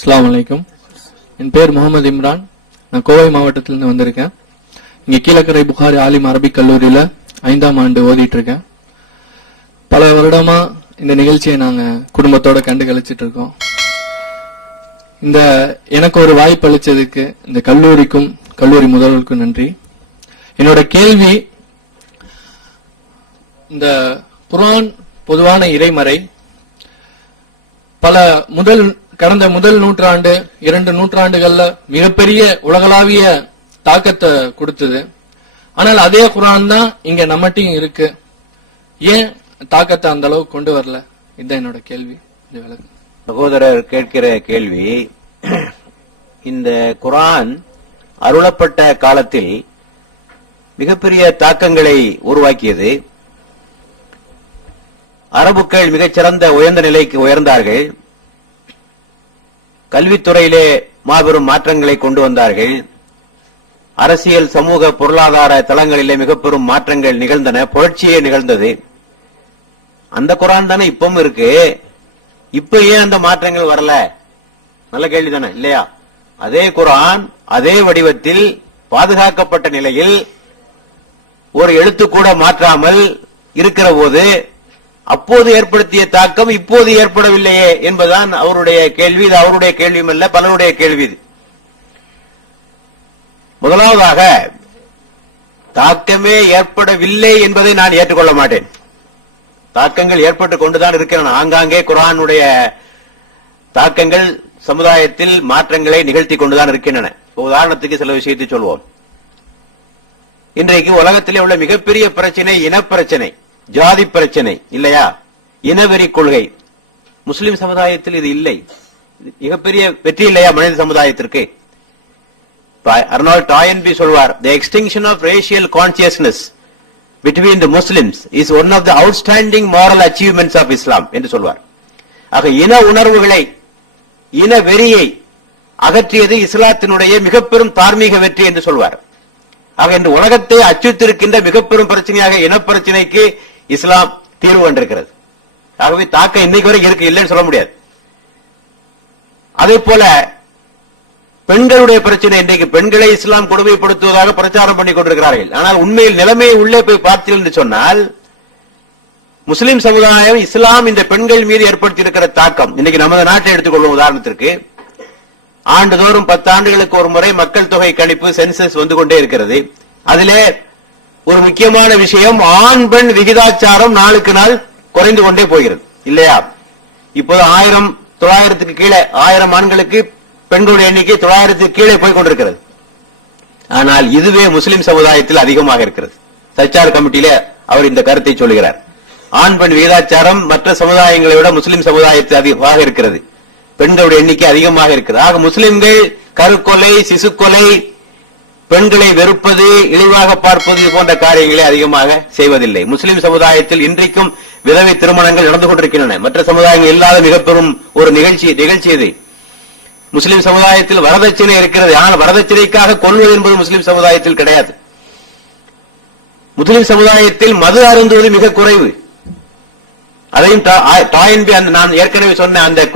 அஸ்லாம் வலைக்கும் என் பேர் முகமது இம்ரான். நான் கோவை மாவட்டத்திலிருந்து வந்திருக்கேன். இங்கே கீழக்கரை புகாரி ஆலிம் அரபிக் கல்லூரியில ஐந்தாம் ஆண்டு ஓதிட்டு இருக்கேன் பல வருடமா இந்த நிகழ்ச்சியை நாங்க குடும்பத்தோட கண்டு கழிச்சிட்டு இருக்கோம். இந்த எனக்கு ஒரு வாய்ப்பு அளிச்சதுக்கு இந்த கல்லூரிக்கும் கல்லூரி முதல்வருக்கும் நன்றி. என்னோட கேள்வி இந்த புரான் பொதுவான இறைமறை பல முதல் கடந்த முதல் நூற்றாண்டு இரண்டு நூற்றாண்டுகள்ல மிகப்பெரிய உலகளாவிய தாக்கத்தை கொடுத்தது. ஆனால் அதே குரான் தான் இங்க நம்மட்டையும் இருக்கு. ஏன் தாக்கத்தை அந்த அளவுக்கு கொண்டு வரல? இதுதான் என்னோட கேள்வி. சகோதரர் கேட்கிற கேள்வி இந்த குரான் அருளப்பட்ட காலத்தில் மிகப்பெரிய தாக்கங்களை உருவாக்கியது. அரபுக்கள் மிகச்சிறந்த உயர்ந்த நிலைக்கு உயர்ந்தார்கள். கல்வித்துறையிலே மாபெரும் மாற்றங்களை கொண்டு வந்தார்கள். அரசியல் சமூக பொருளாதார தளங்களிலே மிக பெரும் மாற்றங்கள் நிகழ்ந்தன புரட்சியே நிகழ்ந்தது. அந்த குரான் தானே இப்பவும் இருக்கு. இப்ப ஏன் அந்த மாற்றங்கள் வரல? நல்ல கேள்வி தானே இல்லையா? அதே குரான் அதே வடிவத்தில் பாதுகாக்கப்பட்ட நிலையில் ஒரு எழுத்து கூட மாற்றாமல் இருக்கிற போது அப்போது ஏற்படுத்திய தாக்கம் இப்போது ஏற்படவில்லையே என்பதுதான் அவருடைய கேள்வி இது அவருடைய கேள்வியும் அல்ல பலருடைய கேள்வி இது. முதலாவதாக தாக்கமே ஏற்படவில்லை என்பதை நான் ஏற்றுக்கொள்ள மாட்டேன். தாக்கங்கள் ஏற்பட்டுக் கொண்டுதான் இருக்கிறேன். ஆங்காங்கே குரானுடைய தாக்கங்கள் சமுதாயத்தில் மாற்றங்களை நிகழ்த்தி கொண்டுதான் இருக்கின்றன. உதாரணத்துக்கு சில விஷயத்தை சொல்வோம். இன்றைக்கு உலகத்திலே உள்ள மிகப்பெரிய பிரச்சனை இனப்பிரச்சனை ஜாதி பிரச்சனை இல்லையா? இனவெறி கொள்கை. முஸ்லிம் சமுதாயத்தில் இது இல்லை. மிகப்பெரிய வெற்றி இல்லையா மனித சமுதாயத்திற்கு? அர்னால்ட் டாயன்பி சொல்வார் the extinction of racial consciousness between the Muslims is one of the outstanding moral achievements of Islam என்று சொல்வார். ஆக இன உணர்வுகளை இன வெறியை அகற்றியது இஸ்லாத்தினுடைய மிக பெரும் தார்மீக வெற்றி என்று சொல்வார். ஆக இன்று உலகத்தை அச்சுத்திருக்கின்ற மிக பெரும் பிரச்சனையாக இனப்பிரச்சனைக்கு இஸ்லாம் தீர்வு கண்டிருக்கிறது. ஆகவே தாக்கம் இன்னைக்கு வரை இருக்கு இல்லைன்னு சொல்ல முடியாது. அதே போல பெண்களுடைய பிரச்சனை இன்றைக்கு பெண்களை இஸ்லாம் கொடுமைப்படுத்துவதாக பிரச்சாரம் பண்ணி கொண்டிருக்கிறார்கள். ஆனால் உண்மையில் நிலைமையை உள்ளே போய் பார்த்தீர்கள் என்று சொன்னால் முஸ்லிம் சமுதாயம் இஸ்லாம் இந்த பெண்கள் மீது ஏற்படுத்தி இருக்கிற தாக்கம். இன்னைக்கு நமது நாட்டை எடுத்துக்கொள்வோம் உதாரணத்திற்கு ஆண்டுதோறும் பத்து ஆண்டுகளுக்கு ஒரு முறை மக்கள் தொகை கணிப்பு சென்சஸ் வந்து கொண்டே இருக்கிறது. அதிலே ஒரு முக்கியமான விஷயம் ஆண் பெண் விகிதாச்சாரம் நாளுக்கு நாள் குறைந்து கொண்டே போகிறது. இல்லையா? இப்போது ஆயிரம் தொள்ளாயிரத்துக்கு கீழே ஆயிரம் ஆண்களுக்கு பெண்களுடைய எண்ணிக்கை தொள்ளாயிரத்துக்கு கீழே போய் கொண்டிருக்கிறது. ஆனால் இதுவே முஸ்லிம் சமுதாயத்தில் அதிகமாக இருக்கிறது. சச்சார் கமிட்டியில அவர் இந்த கருத்தை சொல்லுகிறார். ஆண் பெண் விகிதாச்சாரம் மற்ற சமுதாயங்களை விட முஸ்லிம் சமுதாயத்தில் அதிகமாக இருக்கிறது. பெண்களுடைய எண்ணிக்கை அதிகமாக இருக்கிறது ஆக முஸ்லிம்கள் கருக்கொலை சிசுக்கொலை பெண்களை வெறுப்பது இழிவாக பார்ப்பது போன்ற காரியங்களை அதிகமாக செய்வதில்லை. முஸ்லிம் சமுதாயத்தில் இன்றைக்கும் விதவை திருமணங்கள் நடந்து கொண்டிருக்கின்றன. மற்ற சமுதாயங்கள் இல்லாத மிக பெரும் ஒரு நிகழ்ச்சி நிகழ்ச்சி இது. முஸ்லிம் சமுதாயத்தில் வரதட்சணை இருக்கிறது. ஆனால் வரதட்சணைக்காக கொள்வது என்பது முஸ்லிம் சமுதாயத்தில் கிடையாது. முஸ்லிம் சமுதாயத்தில் மது அருந்துவது மிக குறைவு. அதையும் டா- டாயன்பி அந்த நான் ஏற்கனவே சொன்ன அந்த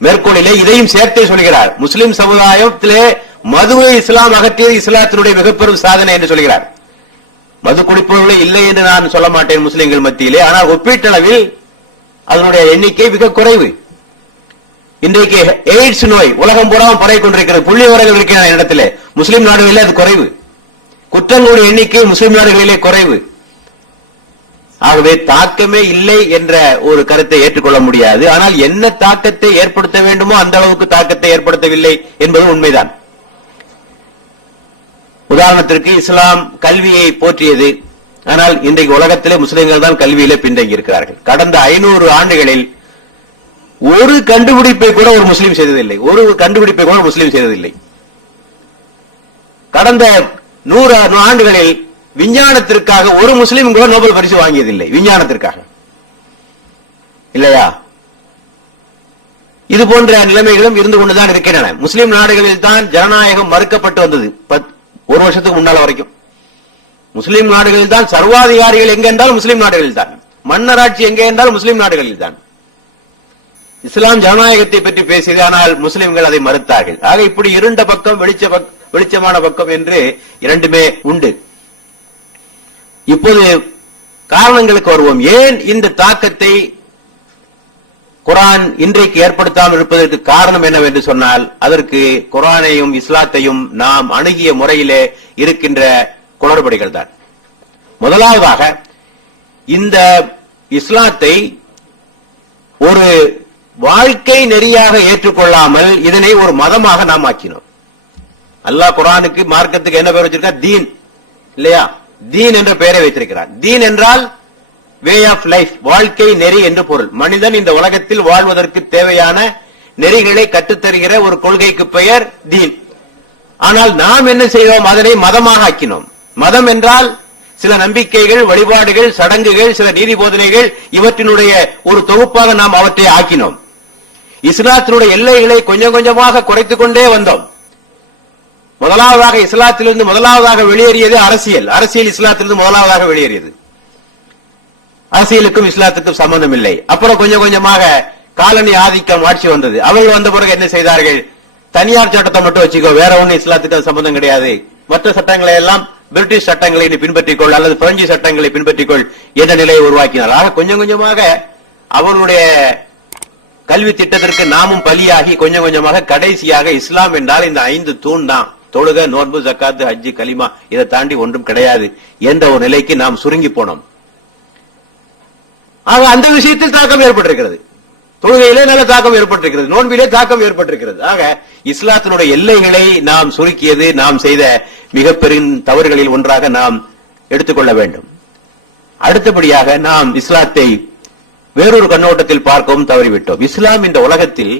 மேற்கோளிலே இதையும் சேர்த்தே சொல்கிறார். முஸ்லிம் சமுதாயத்திலே மதுவை இஸ்லாம் அகற்றியது இஸ்லாத்தினுடைய மிகப்பெரும் சாதனை என்று சொல்கிறார். மது குடிப்பவர்களே இல்லை என்று நான் சொல்ல மாட்டேன் முஸ்லிம்கள் மத்தியிலே. ஆனால் ஒப்பீட்டளவில் அதனுடைய எண்ணிக்கை மிக குறைவு. இன்றைக்கு எய்ட்ஸ் நோய் உலகம் பூராவும் பரவி கொண்டிருக்கிறது. புள்ளி விவரங்கள் இருக்கிற இடத்துல. முஸ்லிம் நாடுகளிலே அது குறைவு. குற்றங்களுடைய எண்ணிக்கை முஸ்லிம் நாடுகளிலே குறைவு. ஆகவே தாக்கமே இல்லை என்ற ஒரு கருத்தை ஏற்றுக்கொள்ள முடியாது. ஆனால் என்ன தாக்கத்தை ஏற்படுத்த வேண்டுமோ அந்த அளவுக்கு தாக்கத்தை ஏற்படுத்தவில்லை என்பது உண்மைதான். உதாரணத்திற்கு இஸ்லாம் கல்வியை போற்றியது. ஆனால் இன்றைக்கு உலகத்திலே முஸ்லிம்கள் தான் கல்வியில பின்தங்கி இருக்கிறார்கள் கடந்த ஐநூறு ஆண்டுகளில் ஒரு கண்டுபிடிப்பை கூட ஒரு முஸ்லீம் செய்ததில்லை. ஒரு கண்டுபிடிப்பை கூட முஸ்லீம் செய்ததில்லை. கடந்த நூறு ஆண்டுகளில் விஞ்ஞானத்திற்காக ஒரு முஸ்லீம் கூட நோபல் பரிசு வாங்கியதில்லை. விஞ்ஞானத்திற்காக. இல்லையா? இது போன்ற நிலைமைகளும் இருந்து கொண்டுதான் இருக்கின்றன. முஸ்லிம் நாடுகளில் தான் ஜனநாயகம் மறுக்கப்பட்டு வந்தது. ஒரு வருஷத்துக்கு முன்னால வரைக்கும். முஸ்லிம் நாடுகளில் தான் சர்வாதிகாரிகள் எங்க என்றால் முஸ்லிம் நாடுகளில் தான் மன்னராட்சி எங்க என்றால் முஸ்லிம் நாடுகளில் தான் இஸ்லாம் ஜனநாயகத்தை பற்றி பேசியது ஆனால் முஸ்லிம்கள் அதை மறுத்தார்கள். ஆக இப்படி இருண்ட பக்கம் வெளிச்ச வெளிச்சமான பக்கம் என்று இரண்டுமே உண்டு. இப்போது காரணங்களுக்கு வருவோம். ஏன் இந்த தாக்கத்தை குரான் இன்றைக்கு ஏற்படுத்தாமல் இருப்பதற்கு காரணம் என்னவென்று சொன்னால் அதற்கு குரானையும் இஸ்லாத்தையும் நாம் அணுகிய முறையிலே இருக்கின்ற குளறுபடிகள் தான். முதலாவதாக இந்த இஸ்லாத்தை ஒரு வாழ்க்கை நெறியாக ஏற்றுக்கொள்ளாமல் இதனை ஒரு மதமாக நாம் ஆக்கினோம். அல்லாஹ் குரானுக்கு மார்க்கத்துக்கு என்ன பேர் வச்சிருக்கா? தீன். இல்லையா? தீன் என்ற பெயரை வைத்திருக்கிறார். தீன் என்றால் வே ஆஃப் லைஃப் வாழ்க்கை நெறி என்று பொருள். மனிதன் இந்த உலகத்தில் வாழ்வதற்கு தேவையான நெறிகளை கற்றுத்தருகிற ஒரு கொள்கைக்கு பெயர் தீன். ஆனால் நாம் என்ன செய்வோம் அதனை மதமாக ஆக்கினோம். மதம் என்றால் சில நம்பிக்கைகள் வழிபாடுகள் சடங்குகள் சில நீதி போதனைகள் இவற்றினுடைய ஒரு தொகுப்பாக நாம் அவற்றை ஆக்கினோம். இஸ்லாத்தினுடைய எல்லைகளை கொஞ்சம் கொஞ்சமாக குறைத்துக் கொண்டே வந்தோம். முதலாவதாக இஸ்லாத்திலிருந்து முதலாவதாக வெளியேறியது அரசியல். அரசியல் இஸ்லாத்திலிருந்து முதலாவதாக வெளியேறியது. அரசியலுக்கும் இஸ்லாத்துக்கும் சம்பந்தம் இல்லை அப்புறம் கொஞ்சம் கொஞ்சமாக காலனி ஆதிக்கம் ஆட்சி வந்தது. அவர்கள் வந்த பிறகு என்ன செய்தார்கள்? தனியார் சட்டத்தை மட்டும் வச்சுக்கோ வேற ஒன்னும் இஸ்லாத்துக்கு சம்பந்தம் கிடையாது. மற்ற சட்டங்களை எல்லாம் பிரிட்டிஷ் சட்டங்களை பின்பற்றிக்கொள் அல்லது பிரெஞ்சு சட்டங்களை பின்பற்றிக்கொள் என்ற நிலையை உருவாக்கினார். ஆக கொஞ்சம் கொஞ்சமாக அவருடைய கல்வி திட்டத்திற்கு நாமும் பலியாகி கொஞ்சம் கொஞ்சமாக கடைசியாக இஸ்லாம் என்றால் இந்த ஐந்து தூண் தான். தொழுக நோன்பு ஜக்காத்து ஹஜ்ஜி கலிமா இதை தாண்டி ஒன்றும் கிடையாது என்ற ஒரு நிலைக்கு நாம் சுருங்கி போனோம். ஆக அந்த விஷயத்தில் தாக்கம் ஏற்பட்டிருக்கிறது. தொழுகையிலே நல்ல தாக்கம் ஏற்பட்டிருக்கிறது. நோன்பிலே தாக்கம் ஏற்பட்டிருக்கிறது. ஆக இஸ்லாத்தினுடைய எல்லைகளை நாம் சுருக்கியது நாம் செய்த மிக தவறுகளில் ஒன்றாக நாம் எடுத்துக்கொள்ள வேண்டும். அடுத்தபடியாக நாம் இஸ்லாத்தை வேறொரு கண்ணோட்டத்தில் பார்க்கவும் தவறிவிட்டோம். இஸ்லாம் இந்த உலகத்தில்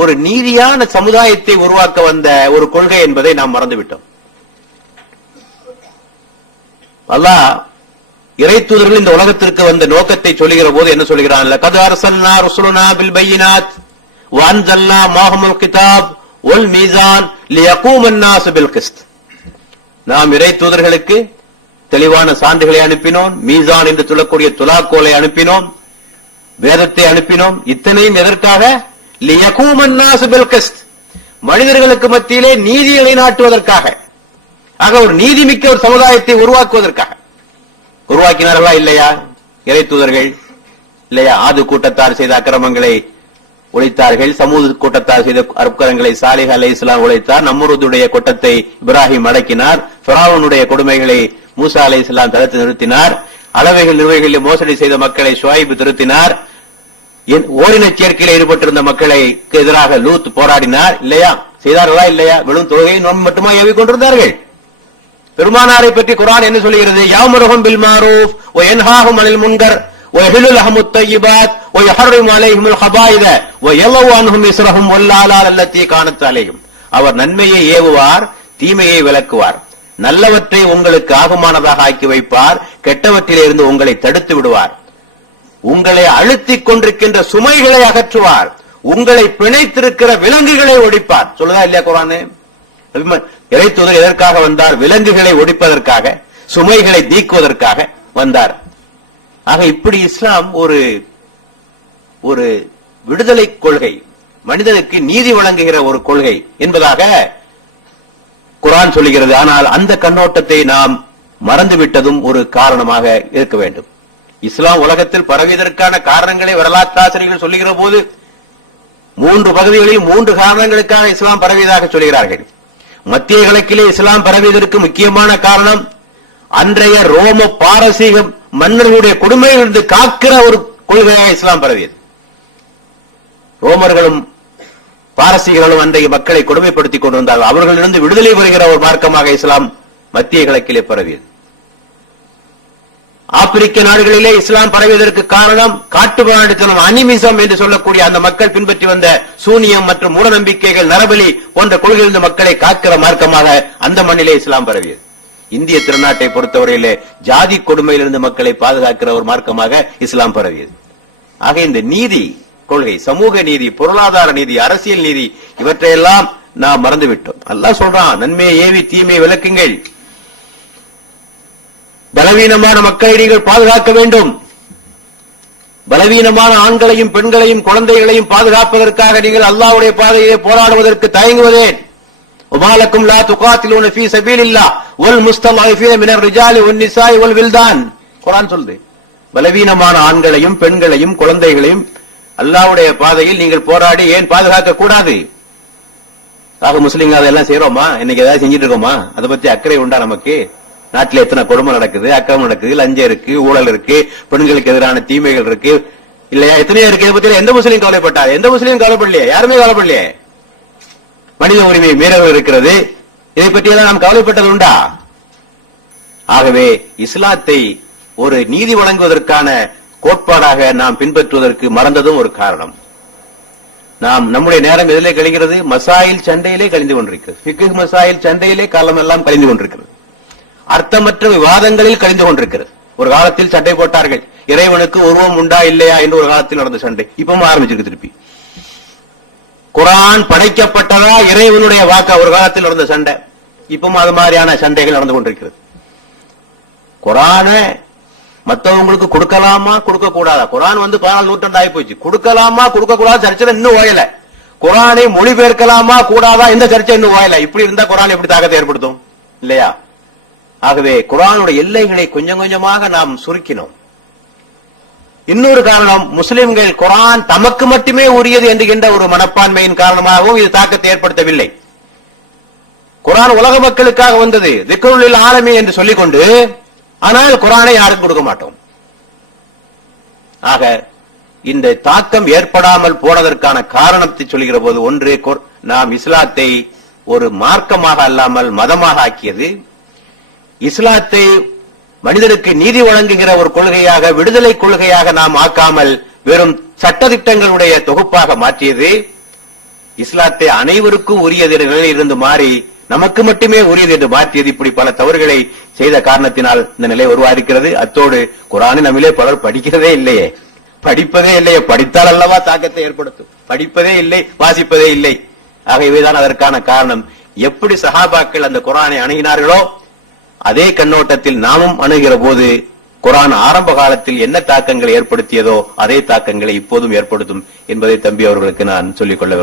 ஒரு நீதியான சமுதாயத்தை உருவாக்க வந்த ஒரு கொள்கை என்பதை நாம் மறந்துவிட்டோம். அல்லாஹ் இறை தூதர்கள் இந்த உலகத்திற்கு வந்த நோக்கத்தை சொல்லுகிற போது என்ன சொல்கிறான் கது அர்சல்னா ருசுலுனா பில் பையினாத். வான்ஜல்லா மோகமுல் கிதாப் உல் மீசான் லியகூமன்னா பில் கிஸ்த். நாம் இறை தூதர்களுக்கு தெளிவான சான்றுகளை அனுப்பினோம். மீசான் என்று சொல்லக்கூடிய துலாக்கோலை அனுப்பினோம். வேதத்தை அனுப்பினோம். இத்தனையும் எதற்காக? லியகூமன்னா பில் கிஸ்த். மனிதர்களுக்கு மத்தியிலே நீதியை நாட்டுவதற்காக ஆக ஒரு நீதிமிக்க ஒரு சமுதாயத்தை உருவாக்குவதற்காக. உருவாக்கினார்களா இல்லையா? இறை தூதர்கள் இல்லையா? ஆது கூட்டத்தார் செய்த அக்கிரமங்களை ஒழித்தார்கள். சமூக கூட்டத்தார் செய்த அற்புதங்களை சாலிஹ் அலை இஸ்லாம் உழைத்தார் நம்முருதுடைய கூட்டத்தை இப்ராஹிம் அடக்கினார். பிராவனுடைய கொடுமைகளை மூசா அலை இஸ்லாம் தடுத்து நிறுத்தினார். அளவைகள் நிறுவைகளில் மோசடி செய்த மக்களை ஷுவைப் திருத்தினார். என்- ஓரினச் சேர்க்கையில் ஈடுபட்டிருந்த மக்களுக்கு எதிராக லூத் போராடினார். இல்லையா? செய்தார்களா இல்லையா? வெறும் தொகையை நோன்பு மட்டுமா ஏவிக் கொண்டிருந்தார்கள் பெருமானாரை பற்றி குரான் என்ன சொல்கிறது யாமுருஹும் பில் மாரூஃப் ஓ யன்ஹாஹும் அனில் முன்கர் வ யஹிலு லஹுமுத் தய்யிபாத் வ யஹர்ரிமு அலைஹிமுல் ஹபாயித வ யலவு அன்ஹும் இஸ்ரஹும் வல்லாலால் அல்லத்தி கானத் அவர் நன்மையை ஏவுவார் தீமையை விளக்குவார். நல்லவற்றை உங்களுக்கு ஆகுமானதாக ஆக்கி வைப்பார் கெட்டவற்றிலிருந்து உங்களை தடுத்து விடுவார். உங்களை அழுத்திக் கொண்டிருக்கின்ற சுமைகளை அகற்றுவார். உங்களை பிணைத்திருக்கிற விலங்குகளை ஒழிப்பார் சொல்லுதா இல்லையா குரானு? இறை எதற்காக வந்தார்? விலங்குகளை ஒடிப்பதற்காக சுமைகளை நீக்குவதற்காக வந்தார். ஆக இப்படி இஸ்லாம் ஒரு ஒரு விடுதலை கொள்கை மனிதனுக்கு நீதி வழங்குகிற ஒரு கொள்கை என்பதாக குரான் சொல்லுகிறது. ஆனால் அந்த கண்ணோட்டத்தை நாம் மறந்துவிட்டதும் ஒரு காரணமாக இருக்க வேண்டும். இஸ்லாம் உலகத்தில் பரவியதற்கான காரணங்களை வரலாற்றாசிரியர்கள் சொல்லுகிற போது மூன்று பகுதிகளில் மூன்று காரணங்களுக்காக இஸ்லாம் பரவியதாக சொல்கிறார்கள் மத்திய கிழக்கிலே இஸ்லாம் பரவியதற்கு முக்கியமான காரணம் அன்றைய ரோம பாரசீக மன்னர்களுடைய கொடுமையிலிருந்து காக்கிற ஒரு கொள்கையாக இஸ்லாம் பரவியது. ரோமர்களும் பாரசீகர்களும் அன்றைய மக்களை கொடுமைப்படுத்திக் கொண்டிருந்தார்கள். அவர்களிலிருந்து விடுதலை பெறுகிற ஒரு மார்க்கமாக இஸ்லாம் மத்திய கிழக்கிலே பரவியது. ஆப்பிரிக்க நாடுகளிலே இஸ்லாம் பரவியதற்கு காரணம் காட்டுமிராண்டித்தனம் அனிமிசம் என்று சொல்லக்கூடிய அந்த மக்கள் பின்பற்றி வந்த சூனியம் மற்றும் மூடநம்பிக்கைகள் நரபலி போன்ற கொள்கையிலிருந்து மக்களை காக்கிற மார்க்கமாக அந்த மண்ணிலே இஸ்லாம் பரவியது. இந்திய திருநாட்டை பொறுத்தவரையிலே ஜாதி கொடுமையிலிருந்து மக்களை பாதுகாக்கிற ஒரு மார்க்கமாக இஸ்லாம் பரவியது. ஆக இந்த நீதி கொள்கை சமூக நீதி பொருளாதார நீதி அரசியல் நீதி இவற்றையெல்லாம் நாம் மறந்துவிட்டோம். அல்லா சொல்றான் நன்மையை ஏவி தீமையை விளக்குங்கள். பலவீனமான மக்களை நீங்கள் பாதுகாக்க வேண்டும். பலவீனமான ஆண்களையும் பெண்களையும் குழந்தைகளையும் பாதுகாப்பதற்காக நீங்கள் அல்லாவுடைய பாதையிலே போராடுவதற்கு தயங்குவதேன் உமாலக்கும் லா துகாத்திலூன ஃபீ சபீலில்லாஹ் வல் முஸ்தலாஃபீன மினர் ரிஜாலி ஒன் நிசாய் வல் வில்தான். குரான் சொல்லுது. பலவீனமான ஆண்களையும் பெண்களையும் குழந்தைகளையும் அல்லாவுடைய பாதையில் நீங்கள் போராடி ஏன் பாதுகாக்க கூடாது? ஆக முஸ்லீம் அதெல்லாம் செய்யறோமா இன்னைக்கு ஏதாவது செஞ்சுட்டு இருக்கோமா? அதை பத்தி அக்கறை உண்டா நமக்கு? நாட்டில் எத்தனை கொடுமை நடக்குது அக்கிரமம் நடக்குது லஞ்சம் இருக்கு ஊழல் இருக்கு பெண்களுக்கு எதிரான தீமைகள் இருக்கு. இல்லையா? எத்தனையோ இருக்கு. இதை பத்தி எந்த முஸ்லீம் கவலைப்பட்டார்? எந்த முஸ்லீம் கவலைப்படலையே? யாருமே கவலைப்படலையே? மனித உரிமை மீறல் இருக்கிறது. இதை பற்றி எல்லாம் நாம் கவலைப்பட்டது உண்டா? ஆகவே இஸ்லாத்தை ஒரு நீதி வழங்குவதற்கான கோட்பாடாக நாம் பின்பற்றுவதற்கு மறந்ததும் ஒரு காரணம். நாம் நம்முடைய நேரம் எதிலே கழிகிறது. மசாயில் சண்டையிலே கழிந்து கொண்டிருக்கிறது. மசாயில் சண்டையிலே காலமெல்லாம் கழிந்து கொண்டிருக்கிறது. அர்த்தமற்ற விவாதங்களில் கழிந்து கொண்டிருக்கிறது. ஒரு காலத்தில் சண்டை போட்டார்கள். இறைவனுக்கு உருவம் உண்டா இல்லையா என்று ஒரு காலத்தில் நடந்த சண்டை. இப்பவும் ஆரம்பிச்சிருக்கு திருப்பி. குரான் படைக்கப்பட்டதா இறைவனுடைய வாக்கா? ஒரு காலத்தில் நடந்த சண்டை. இப்பவும் அது மாதிரியான சண்டைகள் நடந்து கொண்டிருக்கிறது. குரான மத்தவங்களுக்கு கொடுக்கலாமா? கொடுக்க கூடாதா குரான் வந்து பதினாலு நூற்றாண்டு ஆகி போச்சு. கொடுக்கலாமா? கொடுக்க கூடாது சர்ச்சை இன்னும் ஓயல. குரானை மொழிபெயர்க்கலாமா? கூடாதா? இந்த சர்ச்சை இன்னும் ஓயல. இப்படி இருந்தா குரான் எப்படி தாக்கத்தை ஏற்படுத்தும்? இல்லையா? ஆகவே குரானுடைய எல்லைகளை கொஞ்சம் கொஞ்சமாக நாம் சுருக்கினோம். இன்னொரு காரணம் முஸ்லிம்கள் குரான் தமக்கு மட்டுமே உரியது என்கின்ற ஒரு மனப்பான்மையின் காரணமாகவும் இது தாக்கத்தை ஏற்படுத்தவில்லை. குரான் உலக மக்களுக்காக வந்தது திக்கருளில் ஆலமி என்று சொல்லிக்கொண்டு ஆனால் குரானை யாரும் கொடுக்க மாட்டோம். ஆக இந்த தாக்கம் ஏற்படாமல் போனதற்கான காரணத்தை சொல்கிற போது ஒன்று நாம் இஸ்லாத்தை ஒரு மார்க்கமாக அல்லாமல் மதமாக ஆக்கியது இஸ்லாத்தை மனிதனுக்கு நீதி வழங்குகிற ஒரு கொள்கையாக விடுதலை கொள்கையாக நாம் ஆக்காமல் வெறும் சட்டத்திட்டங்களுடைய தொகுப்பாக மாற்றியது இஸ்லாத்தை அனைவருக்கும் உரியது என்ற நிலையில் இருந்து மாறி நமக்கு மட்டுமே உரியது என்று மாற்றியது. இப்படி பல தவறுகளை செய்த காரணத்தினால் இந்த நிலை உருவாகிறது அத்தோடு குரானை நம்மிலே பலர் படிக்கிறதே இல்லையே. படிப்பதே இல்லையே. படித்தால் அல்லவா தாக்கத்தை ஏற்படுத்தும். படிப்பதே இல்லை வாசிப்பதே இல்லை. ஆகவேதான் அதற்கான காரணம். எப்படி சஹாபாக்கள் அந்த குரானை அணுகினார்களோ அதே கண்ணோட்டத்தில் நாமும் அணுகிற போது குரான் ஆரம்ப காலத்தில் என்ன தாக்கங்களை ஏற்படுத்தியதோ அதே தாக்கங்களை இப்போதும் ஏற்படுத்தும் என்பதை தம்பி அவர்களுக்கு நான் சொல்லிக் கொள்ள